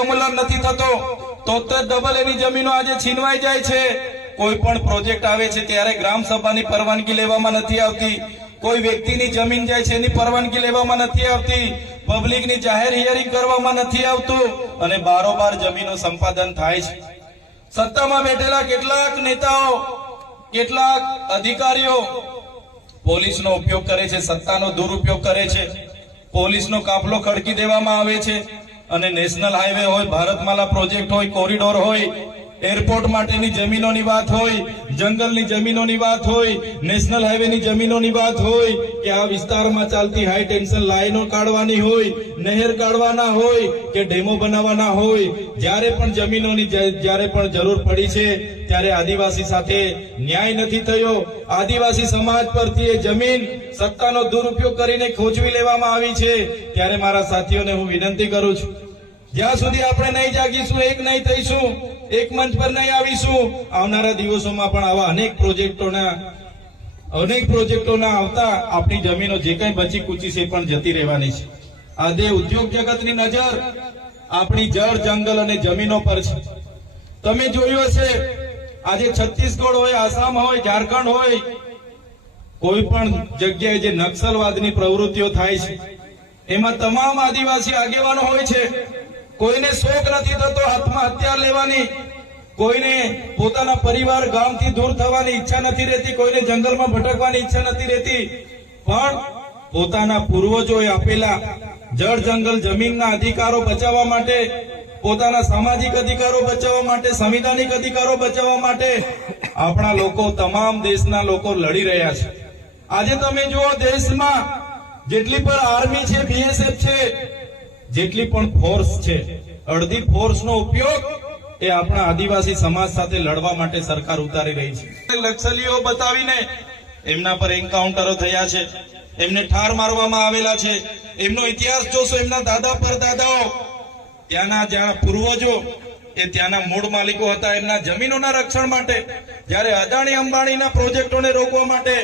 અમલ નથી થતો તો ડબલ એની જમીનો આજે છીનવાઈ જાય છે। કોઈ પણ પ્રોજેક્ટ આવે છે ત્યારે ગ્રામ સભાની પરવાનગી લેવામાં નથી આવતી, કોઈ વ્યક્તિની જમીન જાય છે એની પરવાનગી લેવામાં નથી આવતી, પબ્લિકની જાહેર હિયરિંગ કરવામાં નથી આવતું અને બારોબાર જમીનો સંપાદન થાય છે। સત્તામાં બેઠેલા કેટલાક નેતાઓ, કેટલાક અધિકારીઓ પોલીસનો ઉપયોગ કરે છે, સત્તાનો દુરુપયોગ કરે છે, પોલીસનો કાફલો ખડકી દેવામાં આવે છે અને નેશનલ હાઈવે હોય, ભારતમાલા પ્રોજેક્ટ હોય, કોરિડોર હોય, એરપોર્ટ માટેની જમીનોની વાત હોય, જંગલની જમીનોની વાત હોય, નેશનલ હાઈવેની જમીનોની વાત હોય કે આ વિસ્તારમાં ચાલતી હાઈ ટેન્શન લાઈનો કાઢવાની હોય, નહેર કાઢવાના હોય કે ડેમો બનાવવાના હોય, જ્યારે પણ જમીનોની જ્યારે પણ જરૂર પડી છે ત્યારે આદિવાસી સાથે ન્યાય નથી થયો। આદિવાસી સમાજ પરથી એ જમીન સત્તાનો દુરુપયોગ કરીને ખોચવી લેવામાં આવી છે। ત્યારે મારા સાથીઓને હું વિનંતી કરું છું, જ્યાં સુધી આપણે નહીં જાગીશું, એક નહીં થઈશું, એક મંચ પર નહીં આવીશું, આવનારા દિવસોમાં પણ આવા અનેક પ્રોજેક્ટોના આવતા આપણી જમીનો જે કંઈ બચી કૂચી છે પણ જતી રહેવાની છે। આજે ઉદ્યોગ જગતની નજર આપણી જળ, જંગલ અને જમીનો પર છે। તમે જોયું હશે આજે છત્તીસગઢ હોય, આસામ હોય, ઝારખંડ હોય, કોઈ પણ જગ્યાએ જે નક્સલવાદની પ્રવૃત્તિઓ થાય છે એમાં તમામ આદિવાસી આગેવાનો હોય છે। કોઈને શોખ નથી થતો હાથમાં હથિયાર લેવાની, કોઈને પોતાના પરિવાર ગામથી દૂર થવાની ઈચ્છા નથી રહેતી, કોઈને જંગલમાં ભટકવાની ઈચ્છા નથી રહેતી, પણ પોતાના પૂર્વજોએ આપેલા જળ, જંગલ, જમીનના અધિકારો બચાવવા માટે, પોતાના સામાજિક અધિકારો બચાવવા માટે, સંવિધાનિક અધિકારો બચાવવા માટે આપણા લોકો, તમામ દેશના લોકો લડી રહ્યા છે। આજે તમે જુઓ દેશમાં જેટલી પણ આર્મી છે, બીએસએફ છે, જેટલી પણ ફોર્સ છે, અડધી ફોર્સનો ઉપયોગ એ આપણા આદિવાસી સમાજ સાથે લડવા માટે સરકાર ઉતારી રહી છે। નક્સલીઓ બતાવીને એમના પર એન્કાઉન્ટરો થયા છે, એમને ઠાર મારવામાં આવેલા છે। એમનો ઇતિહાસ જોશો, એમના દાદા પરદાદાઓ, ત્યાંના જ્યાં પૂર્વજો એ ત્યાંના મૂળ માલિકો હતા, એમના જમીનોના રક્ષણ માટે, જ્યારે અદાણી અંબાણીના પ્રોજેક્ટોને રોકવા માટે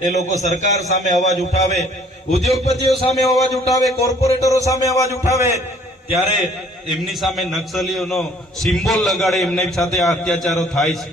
એ લોકો સરકાર સામે અવાજ ઉઠાવે, ઉદ્યોગપતિઓ સામે અવાજ ઉઠાવે, કોર્પોરેટરો સામે અવાજ ઉઠાવે, ત્યારે એમની સામે નક્સલીઓનો સિમ્બોલ લગાડે, એમની સાથે આ અત્યાચારો થાય છે।